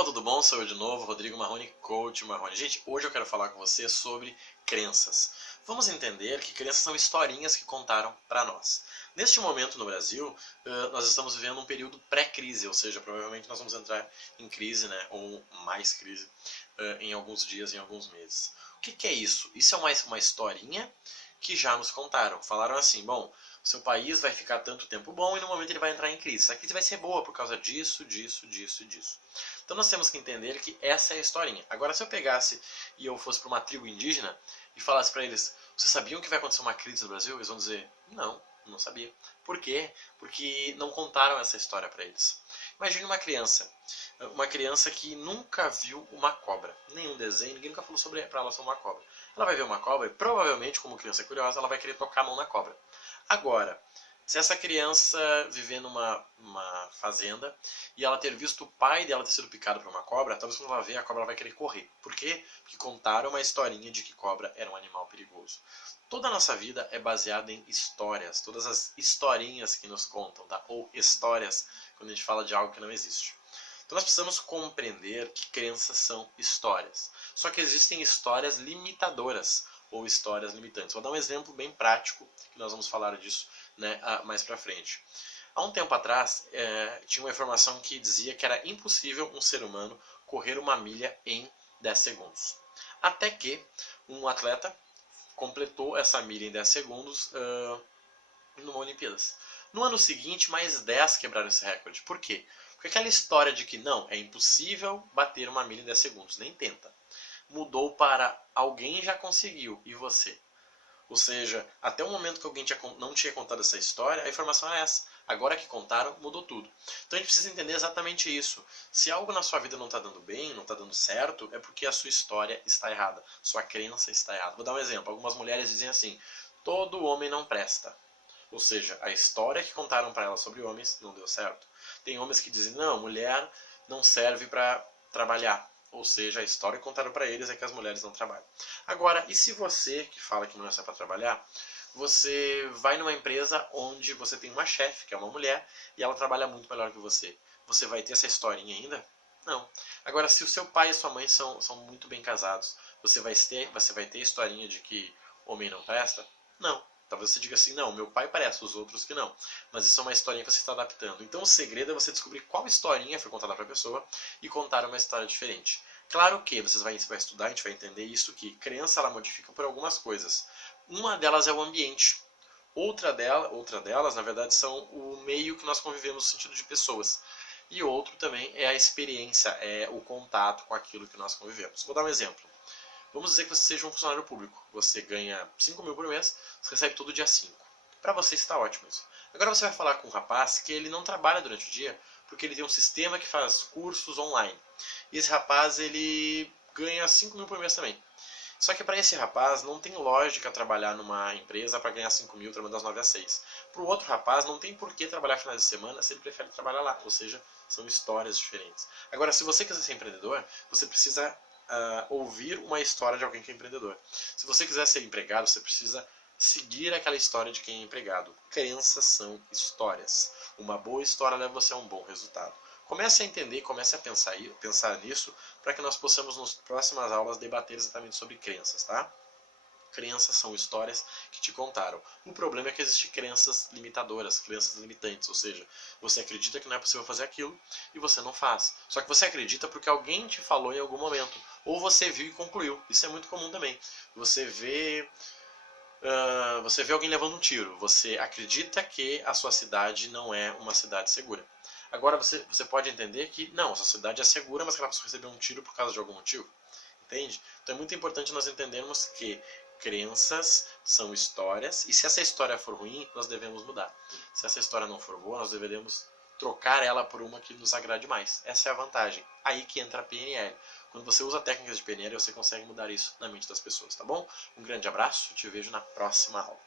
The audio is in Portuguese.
Opa, tudo bom? Sou eu de novo, Rodrigo Marrone, Coach Marrone. Gente, hoje eu quero falar com você sobre crenças. Vamos entender que crenças são historinhas que contaram para nós. Neste momento no Brasil, nós estamos vivendo um período pré-crise, ou seja, provavelmente nós vamos entrar em crise, né, ou mais crise, em alguns dias, em alguns meses. O que é isso? Isso é uma historinha que já nos contaram. Falaram assim, bom, seu país vai ficar tanto tempo bom e no momento ele vai entrar em crise. Essa crise vai ser boa por causa disso, disso, disso e disso. Então nós temos que entender que essa é a historinha. Agora, se eu pegasse e eu fosse para uma tribo indígena e falasse para eles, vocês sabiam que vai acontecer uma crise no Brasil? Eles vão dizer, não sabia. Por quê? Porque não contaram essa história para eles. Imagine uma criança que nunca viu uma cobra, nenhum desenho, ninguém nunca falou para ela sobre uma cobra. Ela vai ver uma cobra e provavelmente, como criança curiosa, ela vai querer tocar a mão na cobra. Agora, se essa criança viver numa fazenda e ela ter visto o pai dela ter sido picado por uma cobra, talvez quando ela ver a cobra ela vai querer correr. Por quê? Porque contaram uma historinha de que cobra era um animal perigoso. Toda a nossa vida é baseada em histórias, todas as historinhas que nos contam, tá? Ou histórias, quando a gente fala de algo que não existe. Então nós precisamos compreender que crenças são histórias. Só que existem histórias limitadoras ou histórias limitantes. Vou dar um exemplo bem prático, que nós vamos falar disso, né, mais pra frente. Há um tempo atrás, tinha uma informação que dizia que era impossível um ser humano correr uma milha em 10 segundos. Até que um atleta completou essa milha em 10 segundos numa Olimpíadas. No ano seguinte, mais 10 quebraram esse recorde. Por quê? Porque aquela história de que não, é impossível bater uma milha em 10 segundos, nem tenta, mudou para alguém já conseguiu, e você? Ou seja, até o momento que alguém não tinha contado essa história, a informação era essa. Agora que contaram, mudou tudo. Então a gente precisa entender exatamente isso. Se algo na sua vida não está dando bem, não está dando certo, é porque a sua história está errada. Sua crença está errada. Vou dar um exemplo. Algumas mulheres dizem assim, todo homem não presta. Ou seja, a história que contaram para elas sobre homens não deu certo. Tem homens que dizem, não, mulher não serve para trabalhar. Ou seja, a história que contaram para eles é que as mulheres não trabalham. Agora, e se você, que fala que não é só para trabalhar, você vai numa empresa onde você tem uma chefe, que é uma mulher, e ela trabalha muito melhor que você. Você vai ter essa historinha ainda? Não. Agora, se o seu pai e a sua mãe são muito bem casados, você vai ter a historinha de que homem não presta? Não. Talvez você diga assim, não, meu pai parece, os outros que não. Mas isso é uma historinha que você está adaptando. Então o segredo é você descobrir qual historinha foi contada para a pessoa e contar uma história diferente. Claro que você vai estudar, a gente vai entender isso, que crença ela modifica por algumas coisas. Uma delas é o ambiente. Outra delas, na verdade, são o meio que nós convivemos no sentido de pessoas. E outro também é a experiência, é o contato com aquilo que nós convivemos. Vou dar um exemplo. Vamos dizer que você seja um funcionário público. Você ganha 5 mil por mês, você recebe todo dia 5. Para você está ótimo isso. Agora você vai falar com um rapaz que ele não trabalha durante o dia, porque ele tem um sistema que faz cursos online. E esse rapaz, ele ganha 5 mil por mês também. Só que para esse rapaz não tem lógica trabalhar numa empresa para ganhar 5 mil trabalhando das 9 às 6. Para o outro rapaz não tem por que trabalhar finais de semana se ele prefere trabalhar lá. Ou seja, são histórias diferentes. Agora, se você quiser ser empreendedor, você precisa ouvir uma história de alguém que é empreendedor. Se você quiser ser empregado, você precisa seguir aquela história de quem é empregado. Crenças são histórias. Uma boa história leva você a um bom resultado. Comece a entender, comece a pensar nisso, para que nós possamos, nas próximas aulas, debater exatamente sobre crenças, tá? Crenças são histórias que te contaram. O problema é que existem crenças limitadoras, crenças limitantes, ou seja, você acredita que não é possível fazer aquilo e você não faz. Só que você acredita porque alguém te falou em algum momento, ou você viu e concluiu. Isso é muito comum também. Você vê alguém levando um tiro, você acredita que a sua cidade não é uma cidade segura. Agora você pode entender que não, a sua cidade é segura, mas que ela pessoa recebeu um tiro por causa de algum motivo. Entende? Então é muito importante nós entendermos que crenças são histórias, e se essa história for ruim, nós devemos mudar. Se essa história não for boa, nós deveremos trocar ela por uma que nos agrade mais. Essa é a vantagem. Aí que entra a PNL. Quando você usa técnicas de PNL, você consegue mudar isso na mente das pessoas, tá bom? Um grande abraço, te vejo na próxima aula.